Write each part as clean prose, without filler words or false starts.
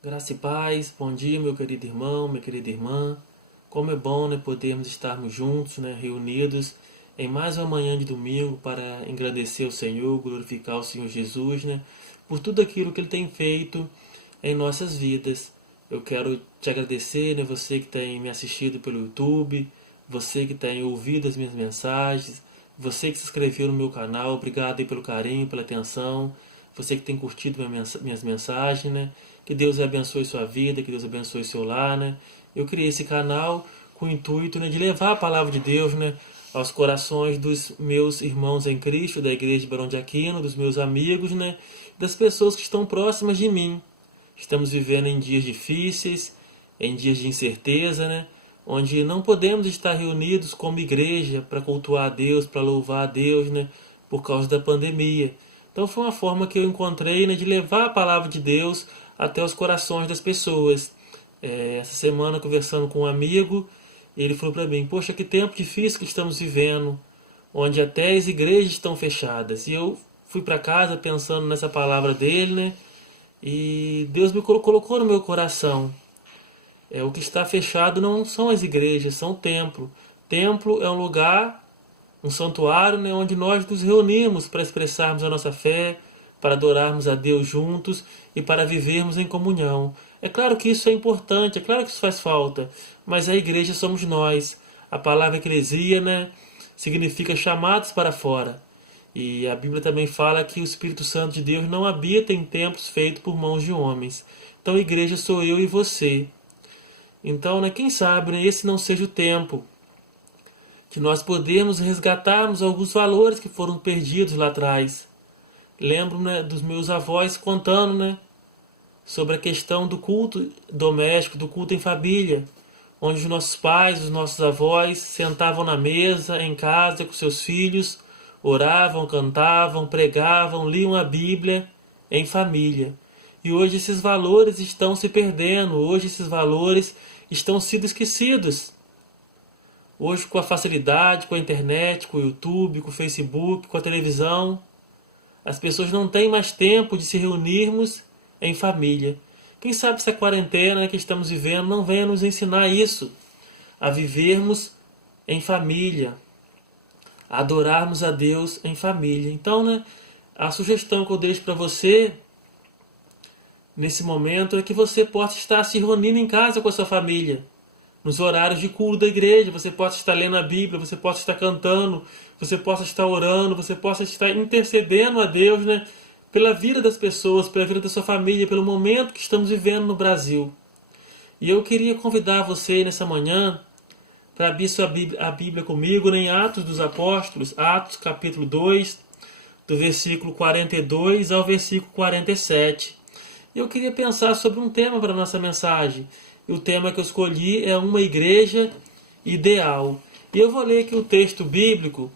Graça e paz, bom dia meu querido irmão, minha querida irmã. Como é bom, né, podermos estarmos juntos, né, reunidos em mais uma manhã de domingo para engrandecer o Senhor, glorificar o Senhor Jesus, né, por tudo aquilo que Ele tem feito em nossas vidas. Eu quero te agradecer, né, você que tem me assistido pelo YouTube, você que tem ouvido as minhas mensagens, você que se inscreveu no meu canal, obrigado aí pelo carinho, pela atenção. Você que tem curtido minhas mensagens, né? Que Deus abençoe sua vida, que Deus abençoe seu lar, né? Eu criei esse canal com o intuito, né, de levar a palavra de Deus, né, aos corações dos meus irmãos em Cristo, da igreja de Barão de Aquino, dos meus amigos, né, das pessoas que estão próximas de mim. Estamos vivendo em dias difíceis, em dias de incerteza, né? Onde não podemos estar reunidos como igreja para cultuar a Deus, para louvar a Deus, né? Por causa da pandemia. Então foi uma forma que eu encontrei, né, de levar a palavra de Deus até os corações das pessoas. Essa semana, conversando com um amigo, ele falou para mim: Poxa, que tempo difícil que estamos vivendo, onde até as igrejas estão fechadas. E eu fui para casa pensando nessa palavra dele, né? E Deus me colocou no meu coração. O que está fechado não são as igrejas, são o templo. Templo é um lugar, um santuário, né, onde nós nos reunimos para expressarmos a nossa fé, para adorarmos a Deus juntos e para vivermos em comunhão. É claro que isso é importante, é claro que isso faz falta, mas a igreja somos nós. A palavra eclesia, né, significa chamados para fora. E a Bíblia também fala que o Espírito Santo de Deus não habita em templos feitos por mãos de homens. Então a igreja sou eu e você. Então, né, quem sabe, né, esse não seja o tempo de nós podermos resgatarmos alguns valores que foram perdidos lá atrás. Lembro, né, dos meus avós contando, né, sobre a questão do culto doméstico, do culto em família, onde os nossos pais, os nossos avós sentavam na mesa, em casa, com seus filhos, oravam, cantavam, pregavam, liam a Bíblia em família. E hoje esses valores estão se perdendo, hoje esses valores estão sendo esquecidos. Hoje, com a facilidade, com a internet, com o YouTube, com o Facebook, com a televisão, as pessoas não têm mais tempo de se reunirmos em família. Quem sabe essa quarentena que estamos vivendo não venha nos ensinar isso, a vivermos em família, a adorarmos a Deus em família. Então, né, a sugestão que eu deixo para você nesse momento é que você possa estar se reunindo em casa com a sua família. Nos horários de culto da igreja, você possa estar lendo a Bíblia, você possa estar cantando, você possa estar orando, você possa estar intercedendo a Deus, né, pela vida das pessoas, pela vida da sua família, pelo momento que estamos vivendo no Brasil. E eu queria convidar você nessa manhã para abrir a Bíblia comigo, né, em Atos dos Apóstolos, Atos capítulo 2, do versículo 42 ao versículo 47. E eu queria pensar sobre um tema para a nossa mensagem. E o tema que eu escolhi é uma igreja ideal. E eu vou ler aqui o texto bíblico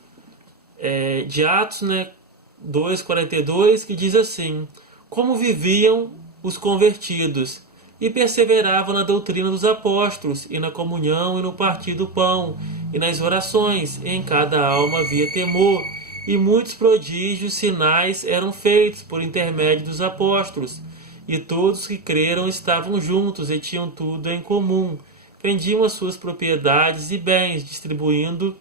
de Atos, né, 2:42, que diz assim: Como viviam os convertidos, e perseveravam na doutrina dos apóstolos, e na comunhão, e no partir do pão, e nas orações, e em cada alma havia temor, e muitos prodígios, sinais eram feitos por intermédio dos apóstolos. E todos que creram estavam juntos e tinham tudo em comum. Vendiam as suas propriedades e bens, distribuindo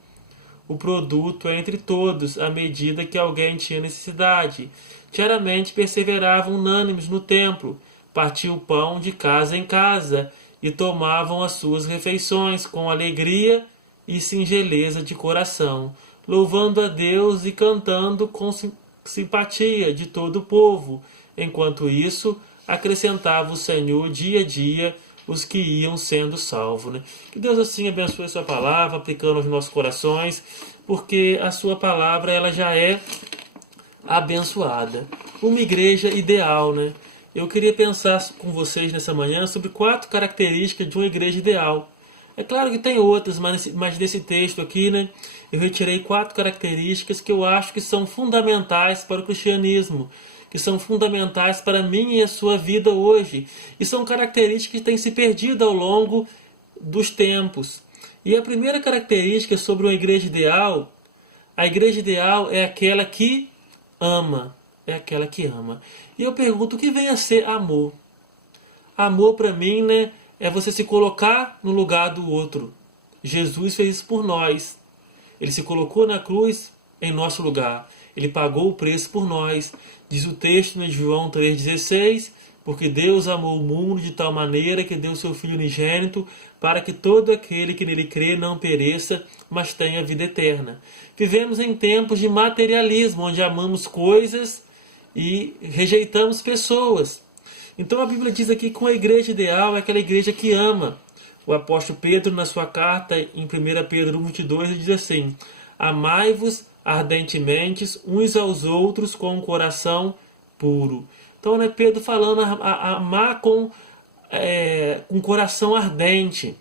o produto entre todos, à medida que alguém tinha necessidade. Diariamente perseveravam unânimes no templo, partiam o pão de casa em casa e tomavam as suas refeições com alegria e singeleza de coração, louvando a Deus e cantando com simpatia de todo o povo. Enquanto isso, acrescentava o Senhor dia a dia os que iam sendo salvos. Né? Que Deus assim abençoe a sua palavra, aplicando aos nossos corações, porque a sua palavra ela já é abençoada. Uma igreja ideal, né? Eu queria pensar com vocês nessa manhã sobre 4 características de uma igreja ideal. É claro que tem outras, mas nesse texto aqui, né, eu retirei 4 características que eu acho que são fundamentais para o cristianismo, que são fundamentais para mim e a sua vida hoje. E são características que têm se perdido ao longo dos tempos. E a primeira característica sobre uma igreja ideal, a igreja ideal é aquela que ama. É aquela que ama. E eu pergunto, o que vem a ser amor? Amor para mim, né, é você se colocar no lugar do outro. Jesus fez isso por nós. Ele se colocou na cruz em nosso lugar. Ele pagou o preço por nós. Diz o texto, né, de João 3,16, porque Deus amou o mundo de tal maneira que deu seu Filho unigênito para que todo aquele que nele crê não pereça, mas tenha vida eterna. Vivemos em tempos de materialismo, onde amamos coisas e rejeitamos pessoas. Então a Bíblia diz aqui que uma igreja ideal é aquela igreja que ama. O apóstolo Pedro, na sua carta, em 1 Pedro 1,22, ele diz assim: amai-vos ardentemente uns aos outros com um coração puro. Então, né, Pedro falando amar com um coração ardente.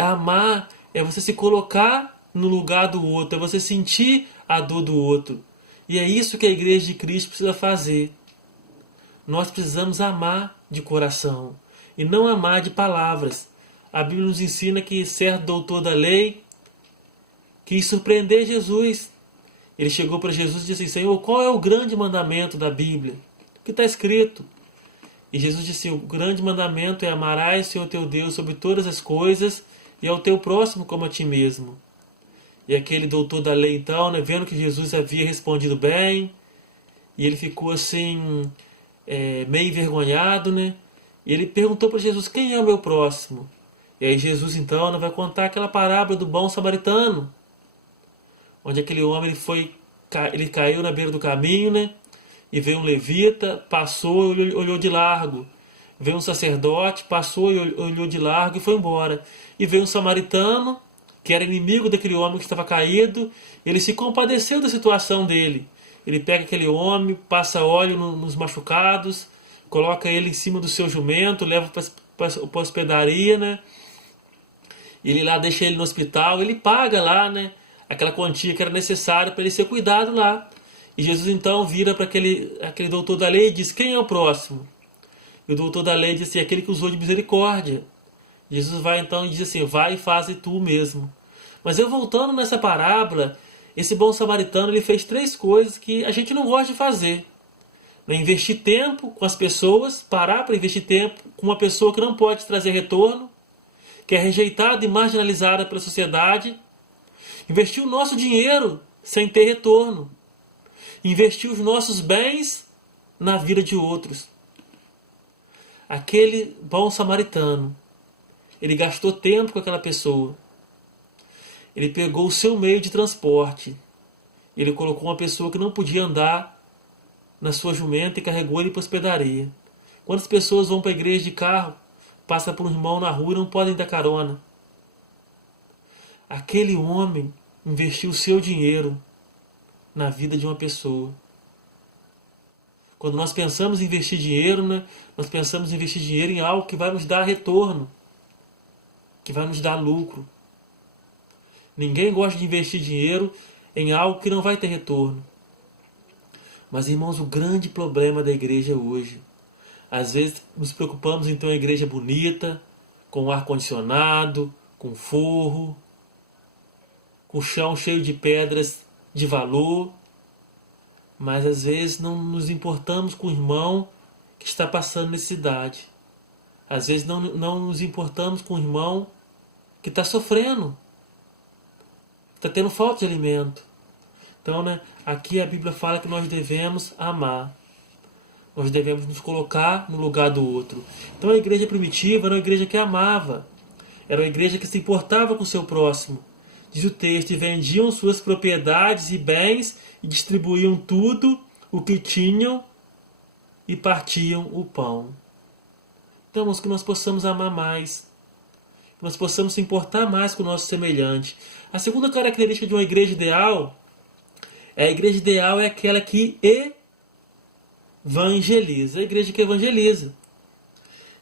Amar é você se colocar no lugar do outro, é você sentir a dor do outro. E é isso que a igreja de Cristo precisa fazer. Nós precisamos amar de coração e não amar de palavras. A Bíblia nos ensina que certo doutor da lei quis surpreender Jesus. Ele chegou para Jesus e disse assim: Senhor, qual é o grande mandamento da Bíblia? O que está escrito? E Jesus disse: o grande mandamento é amarás o Senhor teu Deus sobre todas as coisas e ao teu próximo como a ti mesmo. E aquele doutor da lei então, né, vendo que Jesus havia respondido bem, e ele ficou assim, meio envergonhado, né? E ele perguntou para Jesus: quem é o meu próximo? E aí Jesus então vai contar aquela parábola do bom samaritano, onde aquele homem ele caiu na beira do caminho, né? E veio um levita, passou e olhou de largo. Veio um sacerdote, passou e olhou de largo e foi embora. E veio um samaritano, que era inimigo daquele homem que estava caído. Ele se compadeceu da situação dele. Ele pega aquele homem, passa óleo nos machucados, coloca ele em cima do seu jumento, leva para a hospedaria, né? E ele lá deixa ele no hospital, ele paga lá, né, aquela quantia que era necessária para ele ser cuidado lá. E Jesus então vira para aquele doutor da lei e diz: quem é o próximo? E o doutor da lei diz assim: aquele que usou de misericórdia. Jesus vai então e diz assim: vai e faze tu mesmo. Mas eu voltando nessa parábola, esse bom samaritano ele fez 3 coisas que a gente não gosta de fazer. Investir tempo com as pessoas, parar para investir tempo com uma pessoa que não pode trazer retorno, que é rejeitada e marginalizada pela sociedade. Investir o nosso dinheiro sem ter retorno. Investir os nossos bens na vida de outros. Aquele bom samaritano, ele gastou tempo com aquela pessoa. Ele pegou o seu meio de transporte. Ele colocou uma pessoa que não podia andar na sua jumenta e carregou ele para a hospedaria. Quantas pessoas vão para a igreja de carro, passam por um irmão na rua e não podem dar carona? Aquele homem investiu o seu dinheiro na vida de uma pessoa. Quando nós pensamos em investir dinheiro, né, nós pensamos em investir dinheiro em algo que vai nos dar retorno, que vai nos dar lucro. Ninguém gosta de investir dinheiro em algo que não vai ter retorno. Mas, irmãos, o grande problema da igreja hoje, às vezes nos preocupamos em ter uma igreja bonita, com ar-condicionado, com forro, com o chão cheio de pedras de valor, mas às vezes não nos importamos com o irmão que está passando necessidade. Às vezes não nos importamos com o irmão que está sofrendo, está tendo falta de alimento. Então, né, aqui a Bíblia fala que nós devemos amar. Nós devemos nos colocar no lugar do outro. Então a igreja primitiva era uma igreja que amava. Era uma igreja que se importava com o seu próximo. Diz o texto: e vendiam suas propriedades e bens e distribuíam tudo o que tinham e partiam o pão. Então, irmãos, que nós possamos amar mais. Que nós possamos se importar mais com o nosso semelhante. A segunda característica de uma igreja ideal é aquela que evangeliza. A igreja que evangeliza.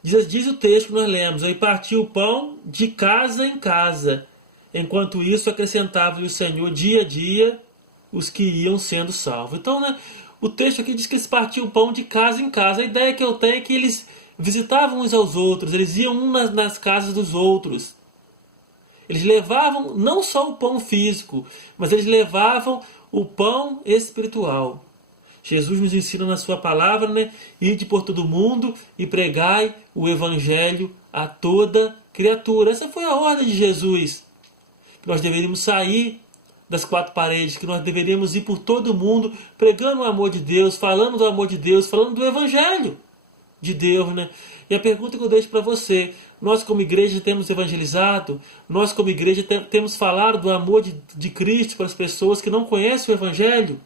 Diz o texto que nós lemos: e partiu o pão de casa em casa. Enquanto isso, acrescentava-lhe o Senhor dia a dia os que iam sendo salvos. Então, né, o texto aqui diz que eles partiam o pão de casa em casa. A ideia que eu tenho é que eles visitavam uns aos outros, eles iam nas casas dos outros. Eles levavam não só o pão físico, mas eles levavam o pão espiritual. Jesus nos ensina na sua palavra, né? Ide por todo mundo e pregai o evangelho a toda criatura. Essa foi a ordem de Jesus. Que nós deveríamos sair das quatro paredes, que nós deveríamos ir por todo mundo pregando o amor de Deus, falando do amor de Deus, falando do evangelho de Deus, né? E a pergunta que eu deixo para você: nós como igreja temos evangelizado? Nós como igreja temos falado do amor de Cristo para as pessoas que não conhecem o evangelho?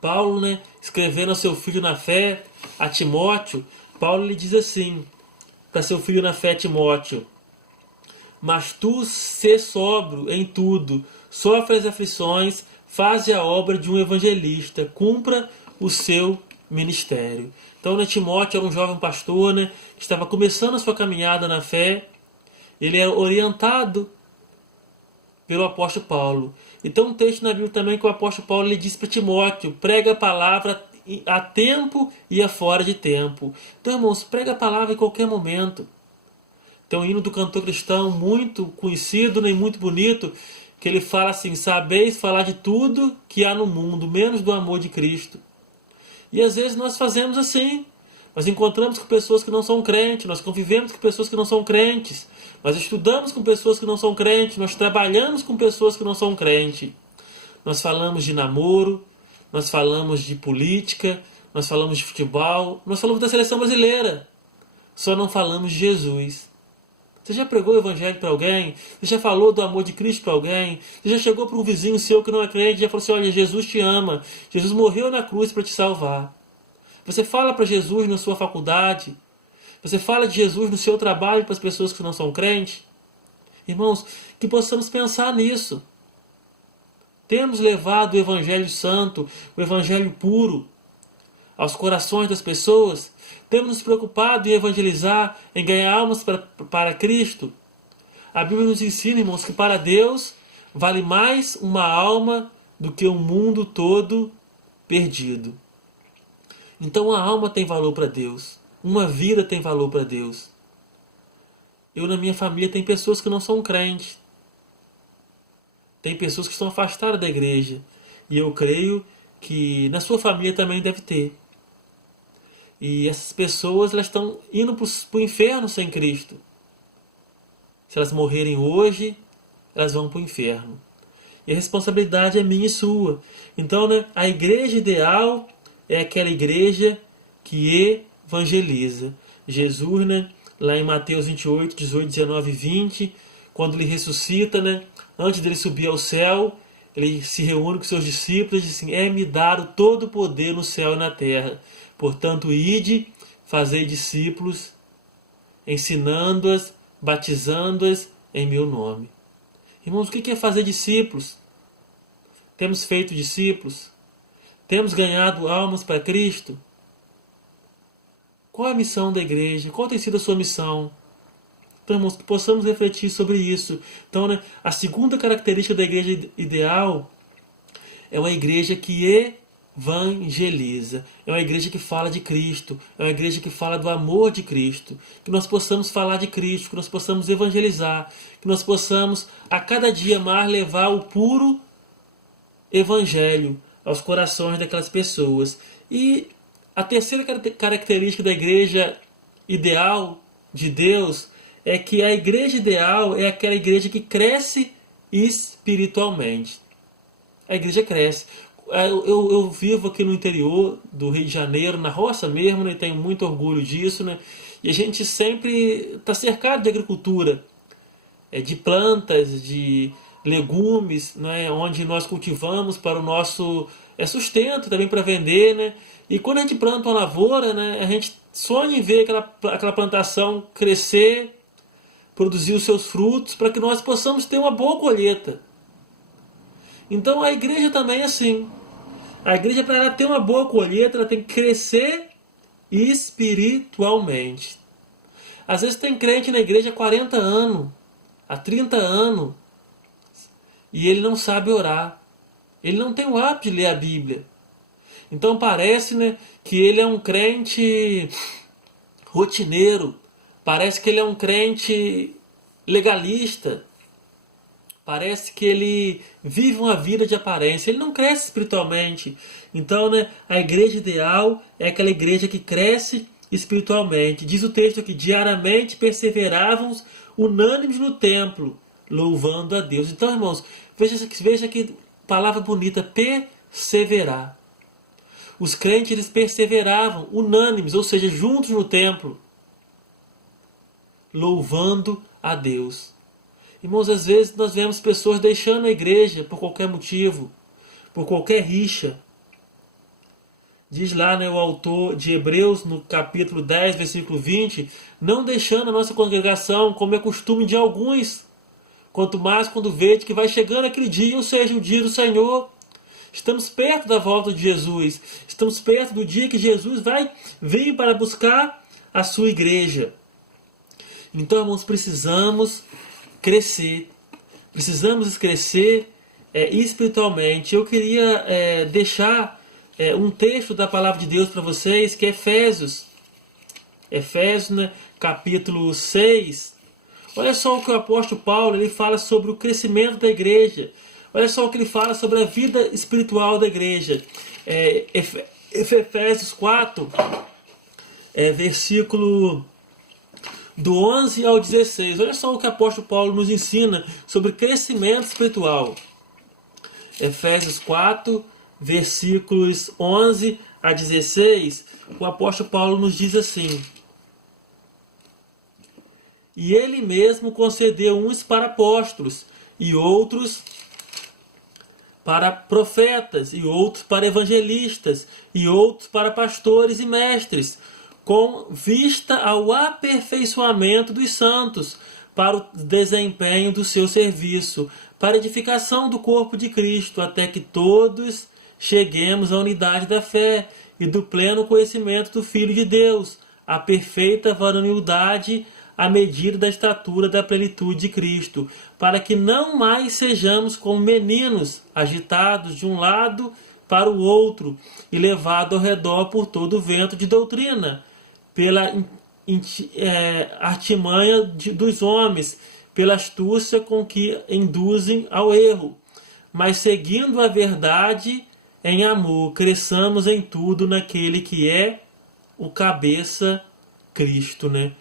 Paulo, né, escrevendo ao seu filho na fé, a Timóteo, Paulo lhe diz assim para seu filho na fé, Timóteo: mas tu sê sóbrio em tudo, sofre as aflições, faze a obra de um evangelista, cumpra o seu ministério. Então, né, Timóteo era um jovem pastor, né, que estava começando a sua caminhada na fé. Ele era orientado pelo apóstolo Paulo. Então, um texto na Bíblia também que o apóstolo Paulo lhe disse para Timóteo: prega a palavra a tempo e a fora de tempo. Então, irmãos, prega a palavra em qualquer momento. Tem um hino do cantor cristão muito conhecido, né, muito bonito, que ele fala assim: sabeis falar de tudo que há no mundo, menos do amor de Cristo. E às vezes nós fazemos assim. Nós encontramos com pessoas que não são crentes, nós convivemos com pessoas que não são crentes, nós estudamos com pessoas que não são crentes, nós trabalhamos com pessoas que não são crentes. Nós falamos de namoro, nós falamos de política, nós falamos de futebol, nós falamos da seleção brasileira. Só não falamos de Jesus. Você já pregou o evangelho para alguém? Você já falou do amor de Cristo para alguém? Você já chegou para um vizinho seu que não é crente e já falou assim: olha, Jesus te ama, Jesus morreu na cruz para te salvar. Você fala para Jesus na sua faculdade? Você fala de Jesus no seu trabalho para as pessoas que não são crentes? Irmãos, que possamos pensar nisso. Temos levado o evangelho santo, o evangelho puro, aos corações das pessoas? Temos nos preocupado em evangelizar, em ganhar almas para Cristo? A Bíblia nos ensina, irmãos, que para Deus vale mais uma alma do que um mundo todo perdido. Então a alma tem valor para Deus. Uma vida tem valor para Deus. Eu, na minha família, tem pessoas que não são crentes. Tem pessoas que estão afastadas da igreja. E eu creio que na sua família também deve ter. E essas pessoas, elas estão indo para o inferno sem Cristo. Se elas morrerem hoje, elas vão para o inferno. E a responsabilidade é minha e sua. Então, né, a igreja ideal é aquela igreja que evangeliza. Jesus, né, lá em Mateus 28, 18, 19 e 20, quando ele ressuscita, né, antes dele subir ao céu, ele se reúne com seus discípulos e diz assim: é-me dado todo o poder no céu e na terra. Portanto, ide, fazei discípulos, ensinando-as, batizando-as em meu nome. Irmãos, o que é fazer discípulos? Temos feito discípulos? Temos ganhado almas para Cristo? Qual é a missão da igreja? Qual tem sido a sua missão? Então, irmãos, que possamos refletir sobre isso. Então, né, a segunda característica da igreja ideal é uma igreja que evangeliza. É uma igreja que fala de Cristo. É uma igreja que fala do amor de Cristo. Que nós possamos falar de Cristo, que nós possamos evangelizar, que nós possamos a cada dia mais levar o puro evangelho aos corações daquelas pessoas. E a terceira característica da igreja ideal de Deus é que a igreja ideal é aquela igreja que cresce espiritualmente. A igreja cresce. Eu vivo aqui no interior do Rio de Janeiro, na roça mesmo, né, e tenho muito orgulho disso, né, e a gente sempre está cercado de agricultura, de plantas, de legumes, né, onde nós cultivamos para o nosso sustento, também para vender, né, e quando a gente planta uma lavoura, né, a gente sonha em ver aquela plantação crescer, produzir os seus frutos, para que nós possamos ter uma boa colheita. Então a igreja também é assim. A igreja, para ela ter uma boa colheita, ela tem que crescer espiritualmente. Às vezes tem crente na igreja há 40 anos, há 30 anos, e ele não sabe orar. Ele não tem o hábito de ler a Bíblia. Então parece, né, que ele é um crente rotineiro. Parece que ele é um crente legalista. Parece que ele vive uma vida de aparência, ele não cresce espiritualmente. Então, né, a igreja ideal é aquela igreja que cresce espiritualmente. Diz o texto aqui: diariamente perseveravam unânimes no templo, louvando a Deus. Então, irmãos, veja que palavra bonita, perseverar. Os crentes, eles perseveravam unânimes, ou seja, juntos no templo, louvando a Deus. Irmãos, às vezes nós vemos pessoas deixando a igreja por qualquer motivo, por qualquer rixa. Diz lá, né, o autor de Hebreus, no capítulo 10, versículo 20, não deixando a nossa congregação, como é costume de alguns, quanto mais quando vede que vai chegando aquele dia, ou seja, o dia do Senhor. Estamos perto da volta de Jesus, estamos perto do dia que Jesus vai vir para buscar a sua igreja. Então, irmãos, precisamos crescer espiritualmente. Eu queria deixar um texto da palavra de Deus para vocês, que é Efésios, né, capítulo 6. Olha só o que o apóstolo Paulo ele fala sobre o crescimento da igreja. Olha só o que ele fala sobre a vida espiritual da igreja. Efésios 4, versículo do 11 ao 16. Olha só o que o apóstolo Paulo nos ensina sobre crescimento espiritual. Efésios 4, versículos 11 a 16. O apóstolo Paulo nos diz assim: e ele mesmo concedeu uns para apóstolos, e outros para profetas, e outros para evangelistas, e outros para pastores e mestres, com vista ao aperfeiçoamento dos santos, para o desempenho do seu serviço, para a edificação do corpo de Cristo, até que todos cheguemos à unidade da fé e do pleno conhecimento do Filho de Deus, à perfeita varonilidade, à medida da estatura da plenitude de Cristo, para que não mais sejamos como meninos, agitados de um lado para o outro e levados ao redor por todo o vento de doutrina, pela artimanha dos homens, pela astúcia com que induzem ao erro, mas seguindo a verdade em amor, cresçamos em tudo naquele que é o cabeça, Cristo, né?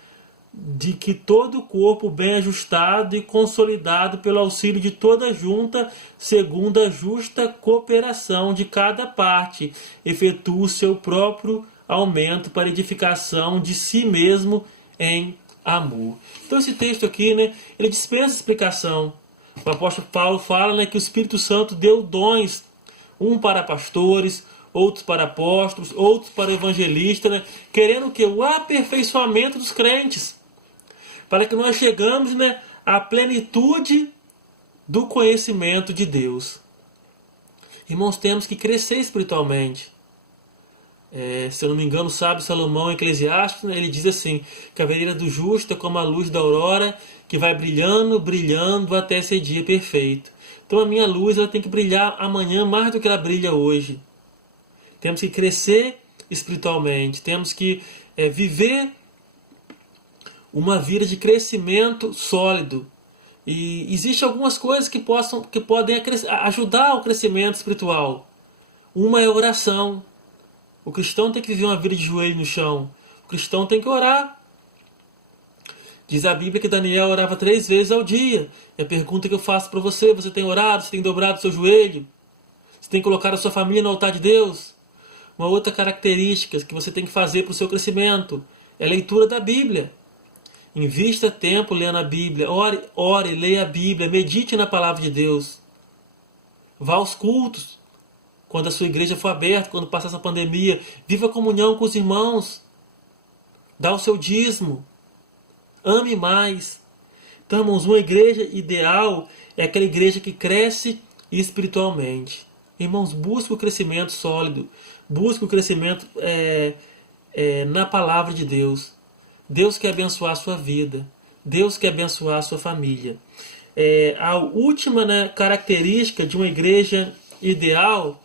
De que todo o corpo bem ajustado e consolidado pelo auxílio de toda junta, segundo a justa cooperação de cada parte, efetua o seu próprio aumento para edificação de si mesmo em amor. Então esse texto aqui, né, ele dispensa explicação. O apóstolo Paulo fala, né, que o Espírito Santo deu dons, um para pastores, outros para apóstolos, outros para evangelistas, né, querendo que o aperfeiçoamento dos crentes, para que nós chegamos, né, à plenitude do conhecimento de Deus. Irmãos, temos que crescer espiritualmente. Se eu não me engano, o sábio Salomão, em Eclesiastes, né, ele diz assim, que a vereda do justo é como a luz da aurora, que vai brilhando, brilhando até ser dia perfeito. Então a minha luz ela tem que brilhar amanhã mais do que ela brilha hoje. Temos que crescer espiritualmente, temos que viver uma vida de crescimento sólido. E existem algumas coisas que podem ajudar ao crescimento espiritual. Uma é a oração. O cristão tem que viver uma vida de joelho no chão. O cristão tem que orar. Diz a Bíblia que Daniel orava 3 vezes ao dia. E a pergunta que eu faço para você: você tem orado? Você tem dobrado o seu joelho? Você tem colocado a sua família no altar de Deus? Uma outra característica que você tem que fazer para o seu crescimento é a leitura da Bíblia. Invista tempo lendo a Bíblia. Ore, leia a Bíblia. Medite na palavra de Deus. Vá aos cultos. Quando a sua igreja for aberta, quando passar essa pandemia, viva a comunhão com os irmãos. Dá o seu dízimo. Ame mais. Então, irmãos, uma igreja ideal é aquela igreja que cresce espiritualmente. Irmãos, busque o crescimento sólido. Busque o crescimento na palavra de Deus. Deus quer abençoar a sua vida. Deus quer abençoar a sua família. A última, né, característica de uma igreja ideal,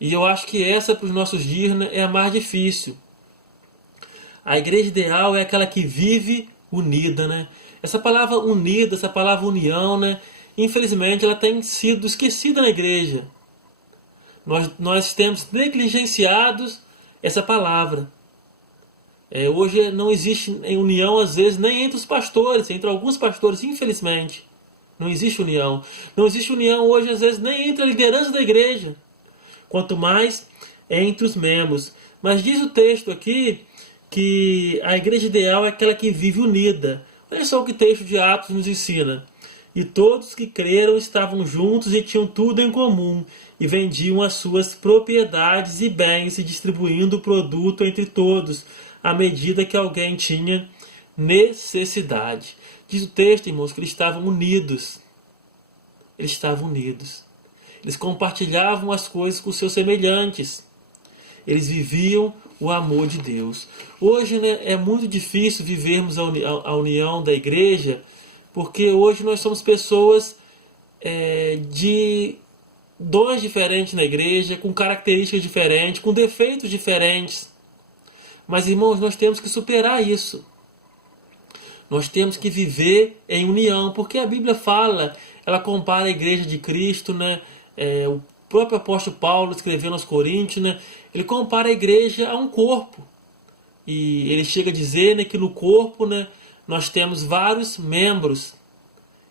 e eu acho que essa para os nossos dias, né, é a mais difícil. A igreja ideal é aquela que vive unida, né? Essa palavra unida, essa palavra união, né, infelizmente, ela tem sido esquecida na igreja. Nós temos negligenciado essa palavra. Hoje não existe união, às vezes, nem entre os pastores, entre alguns pastores, infelizmente. Não existe união. Não existe união hoje, às vezes, nem entre a liderança da igreja, quanto mais entre os membros. Mas diz o texto aqui que a igreja ideal é aquela que vive unida. Olha só o que o texto de Atos nos ensina. E todos que creram estavam juntos e tinham tudo em comum, e vendiam as suas propriedades e bens, e distribuindo o produto entre todos, à medida que alguém tinha necessidade. Diz o texto, irmãos, que eles estavam unidos. Eles estavam unidos. Eles compartilhavam as coisas com seus semelhantes. Eles viviam o amor de Deus. Hoje, né, é muito difícil vivermos a união da igreja, porque hoje nós somos pessoas de dons diferentes na igreja, com características diferentes, com defeitos diferentes. Mas, irmãos, nós temos que superar isso. Nós temos que viver em união, porque a Bíblia fala, ela compara a igreja de Cristo, né? O próprio apóstolo Paulo, escrevendo aos Coríntios, né? Ele compara a igreja a um corpo. E ele chega a dizer, né, que no corpo, né, nós temos vários membros.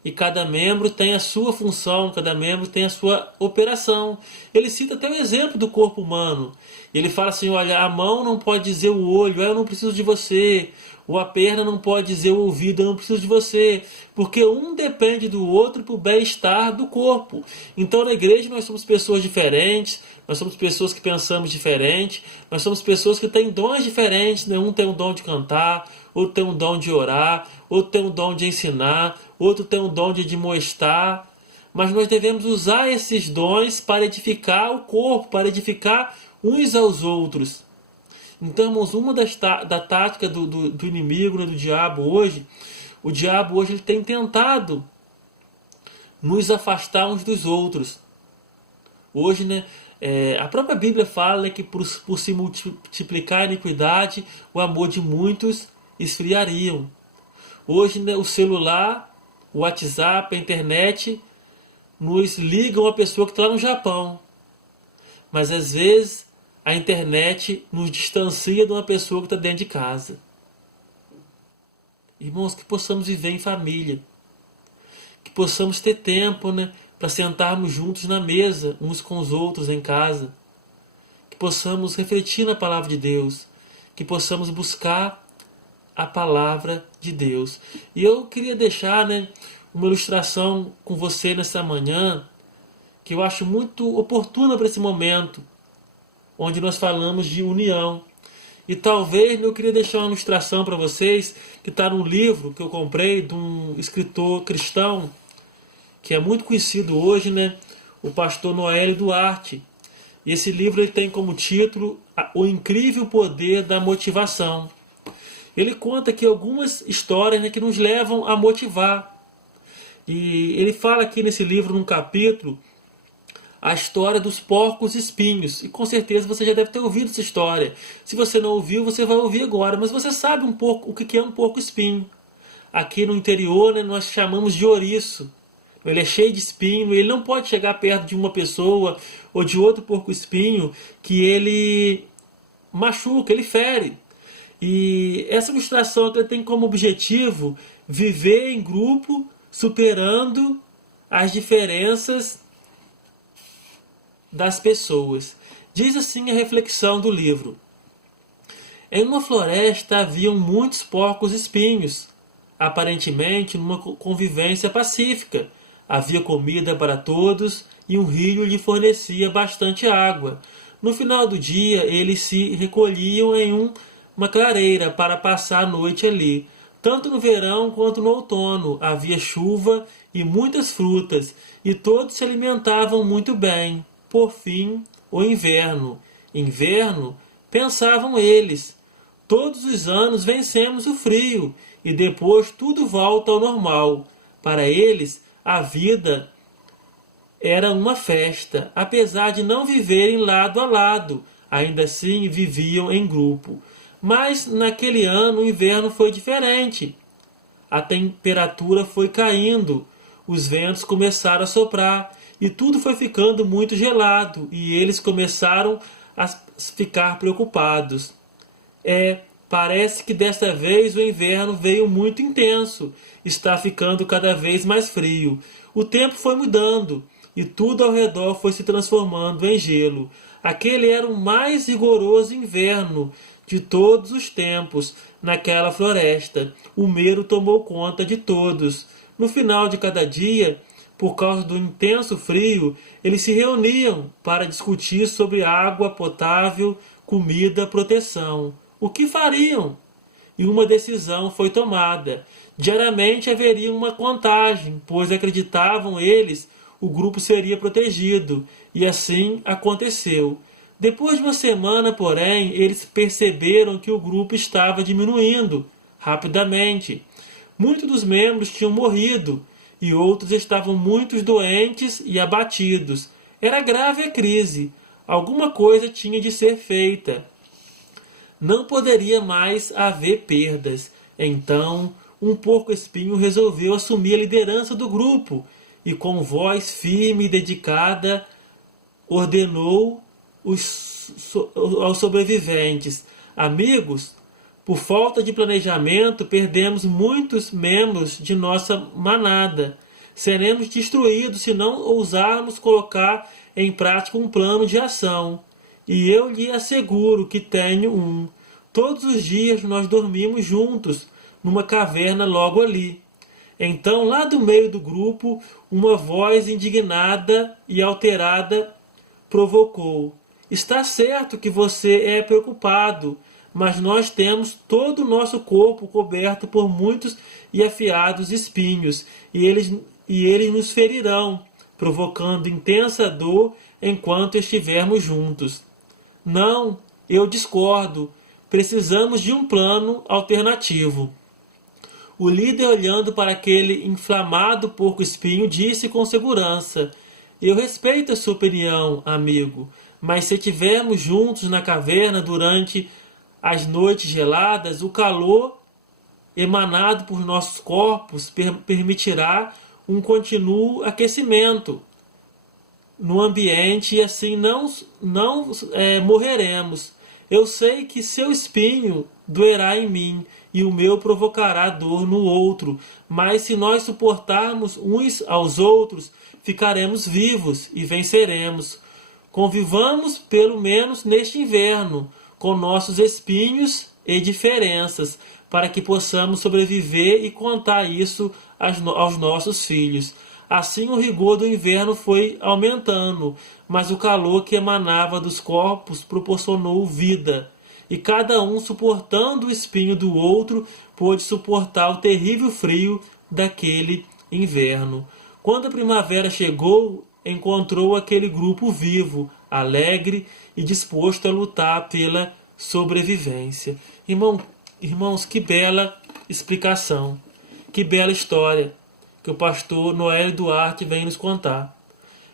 E cada membro tem a sua função, cada membro tem a sua operação. Ele cita até o exemplo do corpo humano. Ele fala assim, olha, a mão não pode dizer o olho, eu não preciso de você. Ou a perna não pode dizer o ouvido, eu não preciso de você. Porque um depende do outro para o bem-estar do corpo. Então na igreja nós somos pessoas diferentes, nós somos pessoas que pensamos diferente, nós somos pessoas que têm dons diferentes. Né? Um tem um dom de cantar, outro tem um dom de orar, outro tem um dom de ensinar, outro tem um dom de admoestar. Mas nós devemos usar esses dons para edificar o corpo, para edificar uns aos outros. Então, irmãos, uma da tática do inimigo, né, do diabo hoje, o diabo hoje ele tem tentado nos afastar uns dos outros. Hoje, né, a própria Bíblia fala que por se multiplicar a iniquidade, o amor de muitos esfriariam. Hoje, né, o celular, o WhatsApp, a internet nos ligam a pessoa que está lá no Japão. Mas às vezes a internet nos distancia de uma pessoa que está dentro de casa. Irmãos, que possamos viver em família. Que possamos ter tempo, né, para sentarmos juntos na mesa, uns com os outros em casa. Que possamos refletir na palavra de Deus. Que possamos buscar a palavra de Deus. E eu queria deixar, né, uma ilustração com você nessa manhã, que eu acho muito oportuna para esse momento, onde nós falamos de união. E talvez eu queria deixar uma ilustração para vocês, que está num livro que eu comprei de um escritor cristão, que é muito conhecido hoje, né? O pastor Noélio Duarte. E esse livro ele tem como título O Incrível Poder da Motivação. Ele conta aqui algumas histórias, né, que nos levam a motivar. E ele fala aqui nesse livro, num capítulo, a história dos porcos espinhos. E com certeza você já deve ter ouvido essa história. Se você não ouviu, você vai ouvir agora. Mas você sabe um pouco o que é um porco espinho. Aqui no interior, né, nós chamamos de ouriço. Ele é cheio de espinho, ele não pode chegar perto de uma pessoa ou de outro porco espinho, que ele machuca, ele fere. E essa ilustração tem como objetivo viver em grupo, superando as diferenças das pessoas. Diz assim a reflexão do livro. Em uma floresta haviam muitos porcos espinhos, aparentemente numa convivência pacífica. Havia comida para todos e um rio lhe fornecia bastante água. No final do dia, eles se recolhiam em uma clareira para passar a noite ali. Tanto no verão quanto no outono havia chuva e muitas frutas, e todos se alimentavam muito bem. Por fim, o inverno. Inverno, pensavam eles. Todos os anos vencemos o frio, e depois tudo volta ao normal. Para eles, a vida era uma festa, apesar de não viverem lado a lado, ainda assim viviam em grupo. Mas naquele ano o inverno foi diferente. A temperatura foi caindo, os ventos começaram a soprar e tudo foi ficando muito gelado e eles começaram a ficar preocupados. Parece que desta vez o inverno veio muito intenso. Está ficando cada vez mais frio. O tempo foi mudando e tudo ao redor foi se transformando em gelo. Aquele era o mais rigoroso inverno de todos os tempos naquela floresta. O medo tomou conta de todos. No final de cada dia, por causa do intenso frio, eles se reuniam para discutir sobre água potável, comida, proteção. O que fariam? E uma decisão foi tomada. Diariamente haveria uma contagem, pois acreditavam eles o grupo seria protegido, e assim aconteceu. Depois de uma semana, porém, eles perceberam que o grupo estava diminuindo rapidamente. Muitos dos membros tinham morrido e outros estavam muito doentes e abatidos. Era grave a crise. Alguma coisa tinha de ser feita. Não poderia mais haver perdas. Então, um porco-espinho resolveu assumir a liderança do grupo e, com voz firme e dedicada, ordenou aos sobreviventes: amigos, por falta de planejamento, perdemos muitos membros de nossa manada. Seremos destruídos se não ousarmos colocar em prática um plano de ação. E eu lhe asseguro que tenho um. Todos os dias nós dormimos juntos, numa caverna logo ali. Então, lá do meio do grupo, uma voz indignada e alterada provocou: está certo que você é preocupado, mas nós temos todo o nosso corpo coberto por muitos e afiados espinhos, e eles nos ferirão, provocando intensa dor enquanto estivermos juntos. Não, eu discordo. Precisamos de um plano alternativo. O líder, olhando para aquele inflamado porco-espinho, disse com segurança: eu respeito a sua opinião, amigo, mas se estivermos juntos na caverna durante as noites geladas, o calor emanado por nossos corpos permitirá um contínuo aquecimento no ambiente e assim não morreremos. Eu sei que seu espinho doerá em mim e o meu provocará dor no outro, mas se nós suportarmos uns aos outros, ficaremos vivos e venceremos. Convivamos pelo menos neste inverno, com nossos espinhos e diferenças, para que possamos sobreviver e contar isso aos nossos filhos. Assim o rigor do inverno foi aumentando, mas o calor que emanava dos corpos proporcionou vida, e cada um, suportando o espinho do outro, pôde suportar o terrível frio daquele inverno. Quando a primavera chegou, encontrou aquele grupo vivo, alegre e disposto a lutar pela sobrevivência. Irmãos, que bela explicação, que bela história que o pastor Noélio Duarte vem nos contar.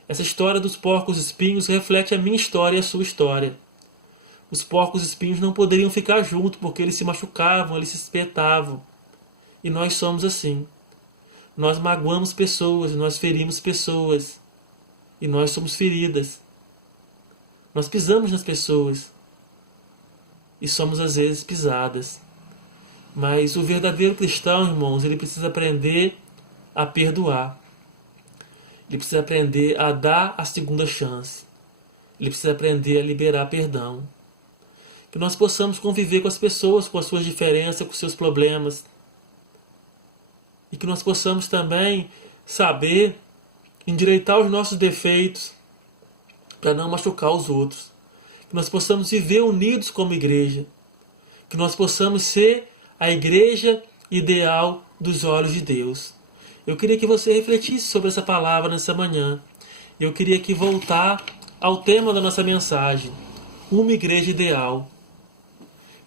Essa história dos porcos espinhos reflete a minha história e a sua história. Os porcos espinhos não poderiam ficar juntos porque eles se machucavam, eles se espetavam. E nós somos assim. Nós magoamos pessoas, nós ferimos pessoas. E nós somos feridas. Nós pisamos nas pessoas. E somos às vezes pisadas. Mas o verdadeiro cristão, irmãos, ele precisa aprender a perdoar. Ele precisa aprender a dar a segunda chance. Ele precisa aprender a liberar perdão. Que nós possamos conviver com as pessoas, com as suas diferenças, com os seus problemas. E que nós possamos também saber endireitar os nossos defeitos para não machucar os outros. Que nós possamos viver unidos como igreja. Que nós possamos ser a igreja ideal dos olhos de Deus. Eu queria que você refletisse sobre essa palavra nessa manhã. Eu queria que voltar ao tema da nossa mensagem, uma igreja ideal.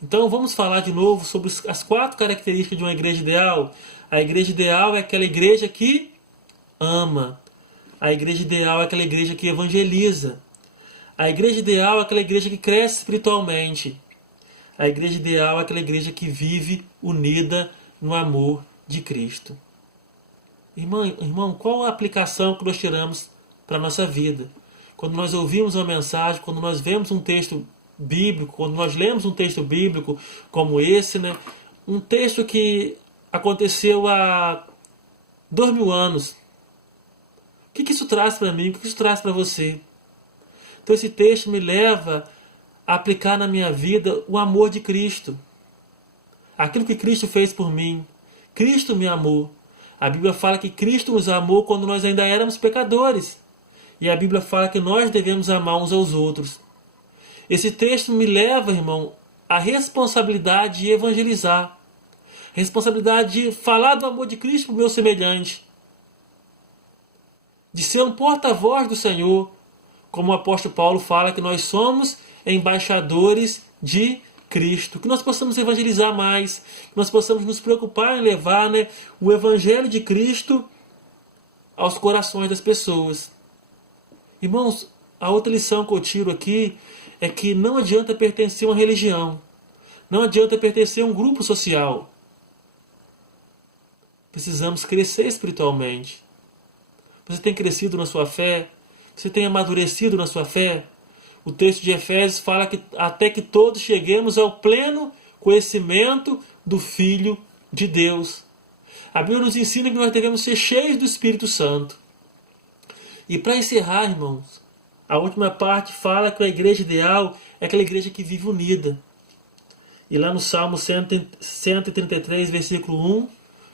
Então vamos falar de novo sobre as 4 características de uma igreja ideal. A igreja ideal é aquela igreja que ama. A igreja ideal é aquela igreja que evangeliza. A igreja ideal é aquela igreja que cresce espiritualmente. A igreja ideal é aquela igreja que vive unida no amor de Cristo. Irmão, qual a aplicação que nós tiramos para a nossa vida? Quando nós ouvimos uma mensagem, quando nós vemos um texto bíblico, quando nós lemos um texto bíblico como esse, né? Um texto que aconteceu há 2000 anos. O que isso traz para mim? O que isso traz para você? Então esse texto me leva a aplicar na minha vida o amor de Cristo. Aquilo que Cristo fez por mim. Cristo me amou. A Bíblia fala que Cristo nos amou quando nós ainda éramos pecadores. E a Bíblia fala que nós devemos amar uns aos outros. Esse texto me leva, irmão, à responsabilidade de evangelizar. Responsabilidade de falar do amor de Cristo para o meu semelhante. De ser um porta-voz do Senhor. Como o apóstolo Paulo fala que nós somos embaixadores de Cristo. Que nós possamos evangelizar mais. Que nós possamos nos preocupar em levar, né, o evangelho de Cristo aos corações das pessoas. Irmãos, a outra lição que eu tiro aqui é que não adianta pertencer a uma religião. Não adianta pertencer a um grupo social. Precisamos crescer espiritualmente. Você tem crescido na sua fé? Você tem amadurecido na sua fé? O texto de Efésios fala que até que todos cheguemos ao pleno conhecimento do Filho de Deus. A Bíblia nos ensina que nós devemos ser cheios do Espírito Santo. E para encerrar, irmãos, a última parte fala que a igreja ideal é aquela igreja que vive unida. E lá no Salmo 133, versículo 1, o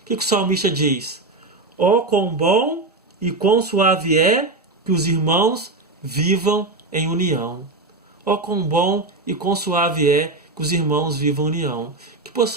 que o salmista diz? Ó, quão bom e quão suave é que os irmãos vivam em união. Ó, quão bom e quão suave é que os irmãos vivam em união. Que possamos